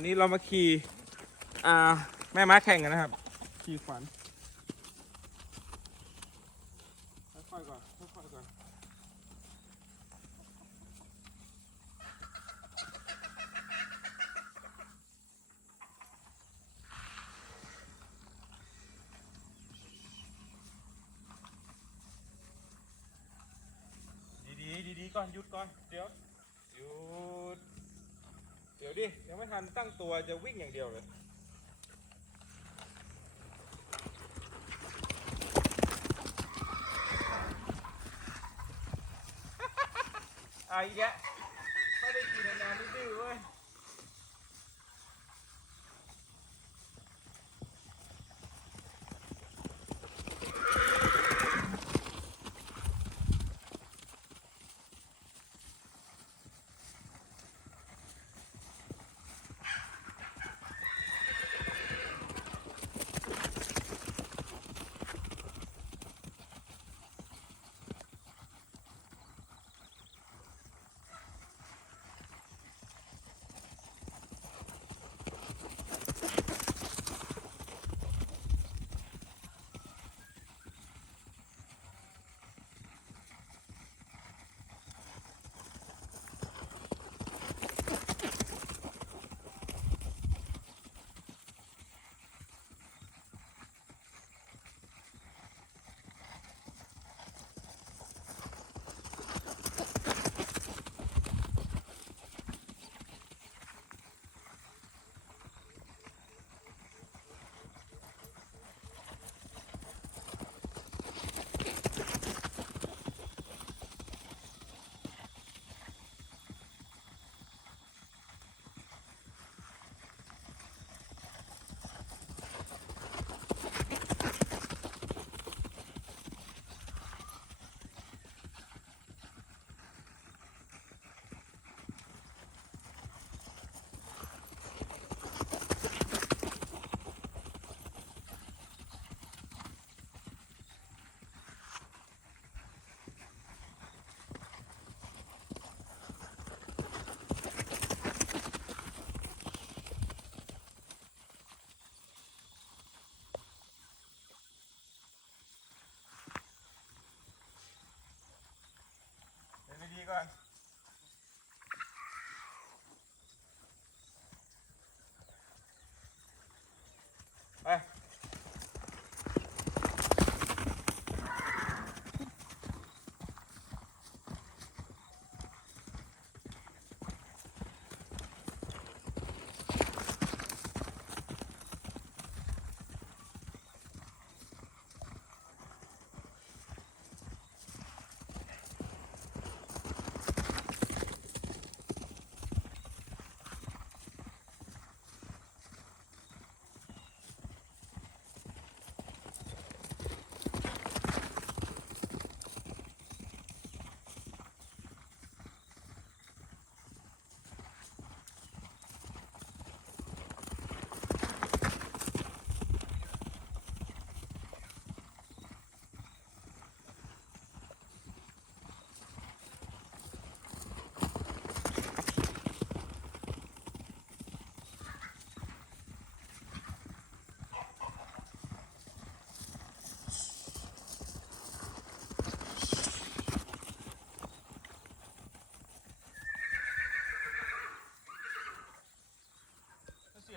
วันนี้เรามาขี่อ่าแม่ม้าแข่งกันนะครับ ขี่ขวัญค่อยๆก่อนค่อยๆก่อนดีๆดีๆก่อนหยุดก่อนเดี๋ยวหยุด เดี๋ยวดิ ยังไม่ทันตั้งตัวจะวิ่งอย่างเดียวเลยอะอีกแกไม่ได้กินนานๆนี่ดื้อเว้ย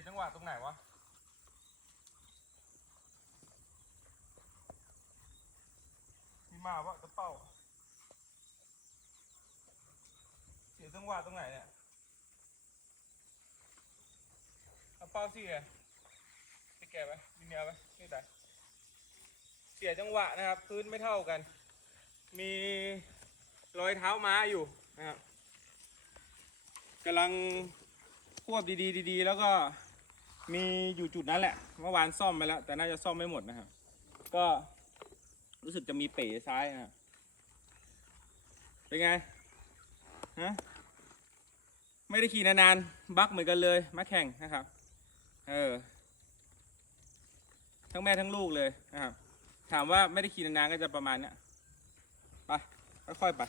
ยจังหวะตรงไหนวะ มีมาวะตะเป้าเสียจังหวะตรงไหนเนี่ยตะเป้าเสียจะแก่ไหมมีเมียไหมไม่ได้เสียจังหวะนะครับ พื้นไม่เท่ากัน มีรอยเท้าม้าอยู่นะครับกำลังควบดีๆดีๆแล้วก็ มีอยู่จุดนั้นแหละ เมื่อวานซ่อมไปแล้ว แต่น่าจะซ่อมไม่หมดนะครับ ก็รู้สึกจะมีเป๋ซ้ายนะครับเป็นไงฮะไม่ได้ขี่นานๆบักเหมือนกันเลยมาแข่งนะครับ เออ ทั้งแม่ทั้งลูกเลยนะครับ ถามว่าไม่ได้ขี่นานๆก็จะประมาณเนี้ยไปค่อยๆไป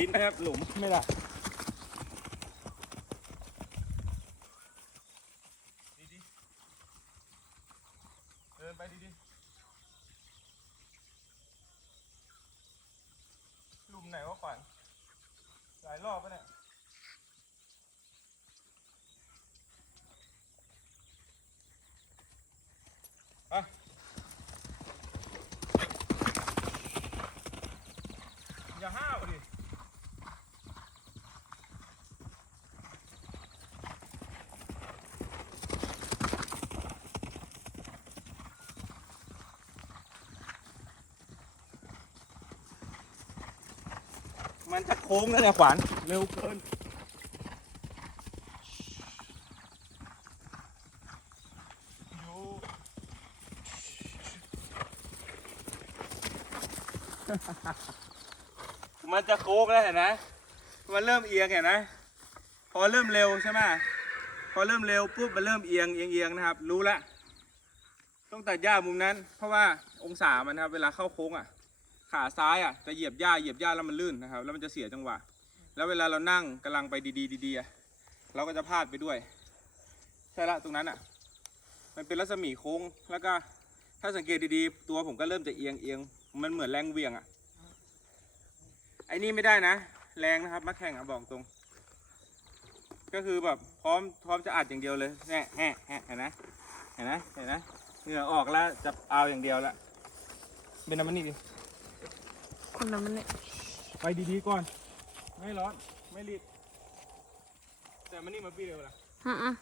ดินนะครับ หลุมไม่ได้ดีๆเดินไปดีๆหลุมไหนวะขวัญหลายรอบปะเนี่ย ไปอย่าห้าวดิ มันจะโค้งแล้วเนี่ยขวานเร็วเกินมันจะโค้งแล้วเห็นไหมมันเริ่มเอียงเห็นไหมพอเริ่มเร็วใช่ไหมพอเริ่มเร็วปุ๊บมันเริ่มเอียงเอียงเอียงนะครับ รู้ละ ต้องตัดหญ้ามุมนั้น เพราะว่าองศามันนะครับ เวลาเข้าโค้งอะ ขาซ้ายอะจะเหยียบหญ้าเหยียบหญ้าแล้วมันลื่นนะครับ แล้วมันจะเสียจังหวะ แล้วเวลาเรานั่งกำลังไปดีๆดีๆเราก็จะพลาดไปด้วย ใช่ละตรงนั้นอะ มันเป็นรัศมีโค้งแล้วก็ถ้าสังเกตดีๆ ตัวผมก็เริ่มจะเอียงเอียงมันเหมือนแรงเวียงอะไอ้นี่ไม่ได้นะ แรงนะครับมาแข่งอะบอกตรง ก็คือแบบพร้อมพร้อมจะอัดอย่างเดียวเลยแห่แห่แห่เห็นไหมเห็นไหมเห็นไหมเหงื่อออกแล้วจะเอาอย่างเดียวละเป็นน้ำมันนี่ดิ คนนั้นมันเนี่ยไปดีๆก่อน ไม่ร้อน ไม่รีบ แต่มันนี่มาปีเร็วละอืม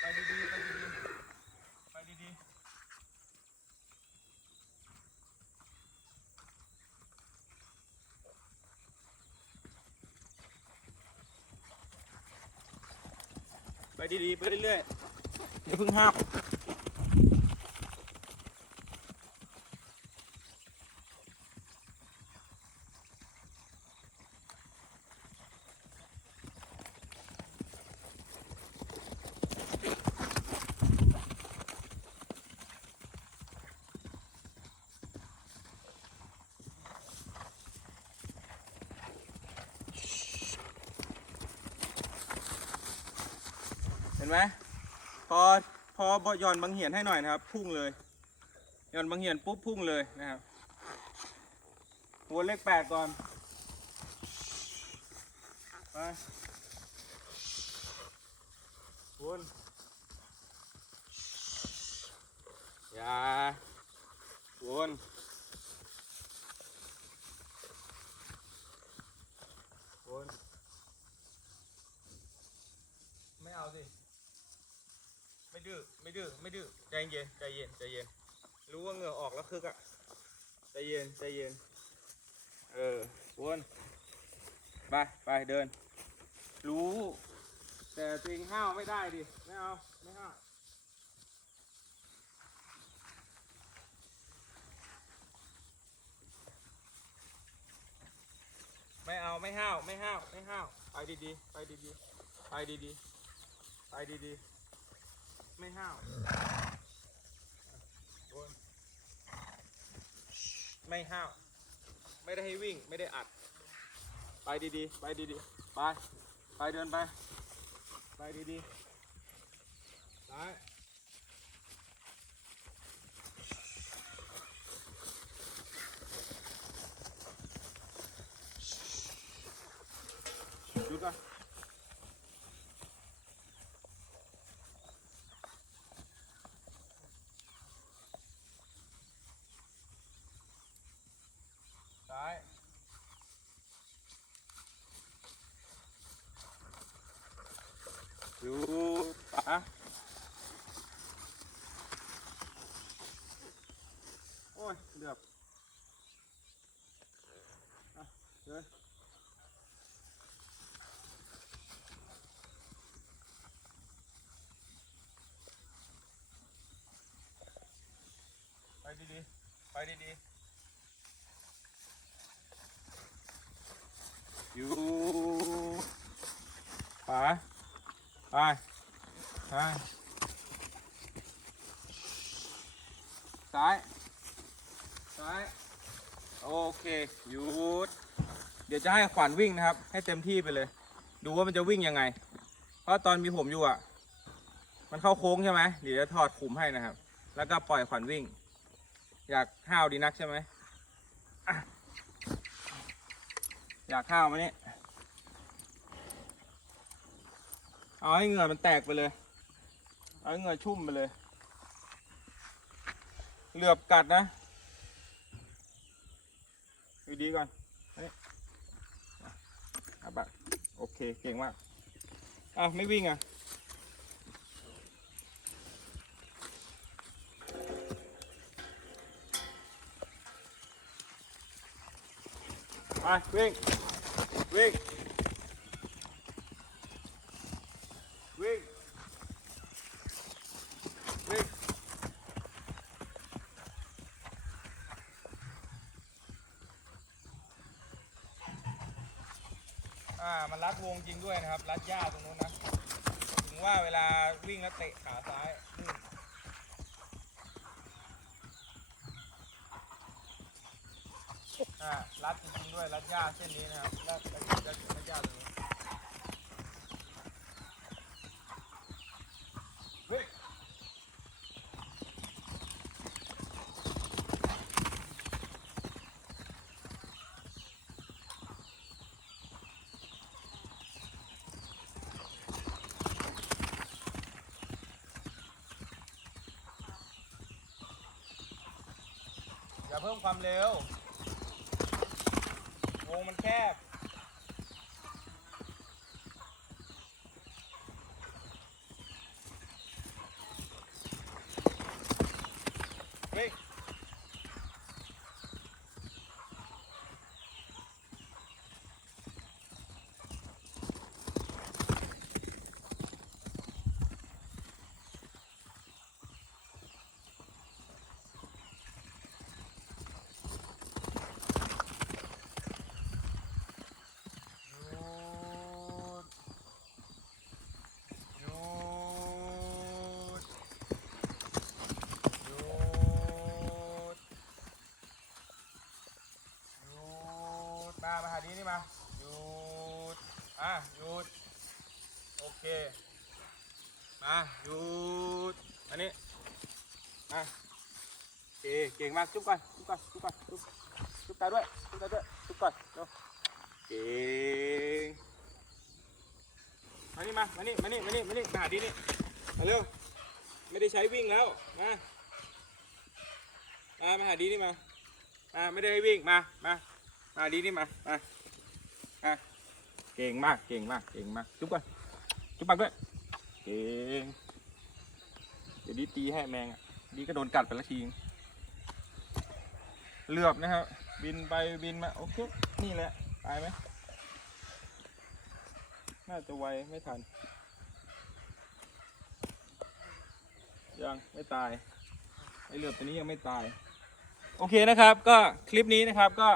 ไปดีๆไปดีๆไปดีๆไปดีๆไปเรื่อยๆอย่าเพิ่งห้าม ไหมพอพอบหย่อนบางเหียนให้หน่อยนะครับ พุ่งเลยหย่อนบางเหียนปุ๊บพุ่งเลยนะครับวนเลขแปดก่อนไปวนอย่าวนวนไม่เอาสิ ไม่ดื้อไม่ดื้อใจเย็นใจเย็นใจเย็น รู้ว่าเหงื่อออกแล้วคึกอะใจเย็นใจเย็น เออวนไปไปเดิน รู้ แต่ตัวเองห้าวไม่ได้ดิไม่เอาไม่ห้าวไม่เอาไม่ห้าวไม่ห้าวไม่ห้าวไปดีๆไปดีๆไปดีๆไปดีๆ ไม่ห้าววนไม่ห้าว ไม่ได้ให้วิ่ง ไม่ได้อัด ไปดีๆ ไปดีๆ ไป ไปเดินไป ไปดีๆ ซ้ายหยุดก่อนซ้าย อยู่ปะโอ้ยเดือบอะเดินไปดีๆ ไปดีๆ อยู่ปะ ไปไปซ้าย ซ้าย โอเค หยุด เดี๋ยวจะให้ขวัญวิ่งนะครับ ให้เต็มที่ไปเลย ดูว่ามันจะวิ่งยังไง เพราะตอนมีผมอยู่อะ มันเข้าโค้งใช่ไหมเดี๋ยวจะถอดขุมให้นะครับ แล้วก็ปล่อยขวัญวิ่ง อยากห้าวดีนักใช่ไหมอะอยากห้าวไหมเนี่ย เอาให้เหงื่อมันแตกไปเลย เอาให้เหงื่อชุ่มไปเลย เหลือบกัดนะดูดีก่อนอันนี้อะบักโอเค เก่งมาก อ้าว ไม่วิ่งอะ ไป วิ่ง วิ่ง อ่ามันรัดวงจริงด้วยนะครับรัดหญ้าตรงนู้นนะถึงว่าเวลาวิ่งแล้วเตะขาซ้ายอ่ารัดจริงๆด้วยรัดหญ้าเส้นนี้นะครับรัดรัดรัดรัดหญ้าตรงนี้ เพิ่มความเร็ววงมันแคบเฮ้ย หยุดหยุดหยุดหยุดมา มาหาดีนี่มา หยุด อะ หยุด โอเค มา หยุด อันนี้มาโอเคเก่งมาก จุ๊บก่อน จุ๊บก่อน จุ๊บก่อน จุ๊บจุ๊บตาด้วย จุ๊บตาด้วย จุ๊บก่อนเร็วเก่งมานี่มา มานี่ มานี่ มานี่ มานี่มาหาดีนี่มาเร็ว ไม่ได้ใช้วิ่งแล้ว มา มามาหาดีนี่มา มาไม่ได้ให้วิ่ง มา มา มาดีนี่มา มา อะ เก่งมาก เก่งมาก เก่งมาก จุ๊บก่อน จุ๊บปากด้วย เก่งเดี๋ยวดีตีให้แมงอะดีก็โดนกัดไปละทีงเหลือบนะครับ บินไปบินมา โอเค นี่แหละ ตายไหม น่าจะไวไม่ทัน ยังไม่ตาย ไอเหลือบตัวนี้ยังไม่ตาย โอเคนะครับ ก็คลิปนี้นะครับก็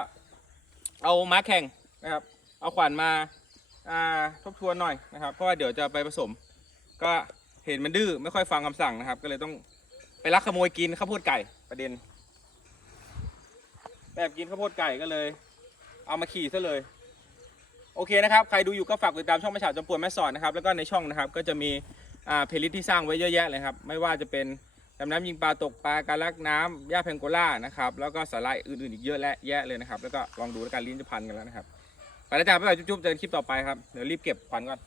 เอาม้าแข่งนะครับ เอาขวัญมาอ่าทบทวนหน่อยนะครับ เพราะว่าเดี๋ยวจะไปผสม ก็เห็นมันดื้อไม่ค่อยฟังคำสั่งนะครับ ก็เลยต้องไปลักขโมยกินข้าวโพดไก่ประเด็นแบบกินข้าวโพดไก่ก็เลย เอามาขี่ซะเลย โอเคนะครับ ใครดูอยู่ก็ฝากติดตามช่องแม่ฉาจอมปวนแม่สอนนะครับ แล้วก็ในช่องนะครับ ก็จะมีอ่าเพลลิสต์ที่สร้างไว้เยอะแยะเลยครับ ไม่ว่าจะเป็นดำน้ำยิงปลาตกปลาการลักน้ำหญ้าแพงโกล่านะครับ แล้วก็สาหร่ายอื่นๆอีกเยอะแยะแยะเลยนะครับ แล้วก็ลองดูแล้วกันลิ้นจะพันกันแล้วนะครับ ไปแล้วจ้าไปไปจุ๊บๆเจอกันคลิปต่อไปครับ เดี๋ยวรีบเก็บขวัญก่อน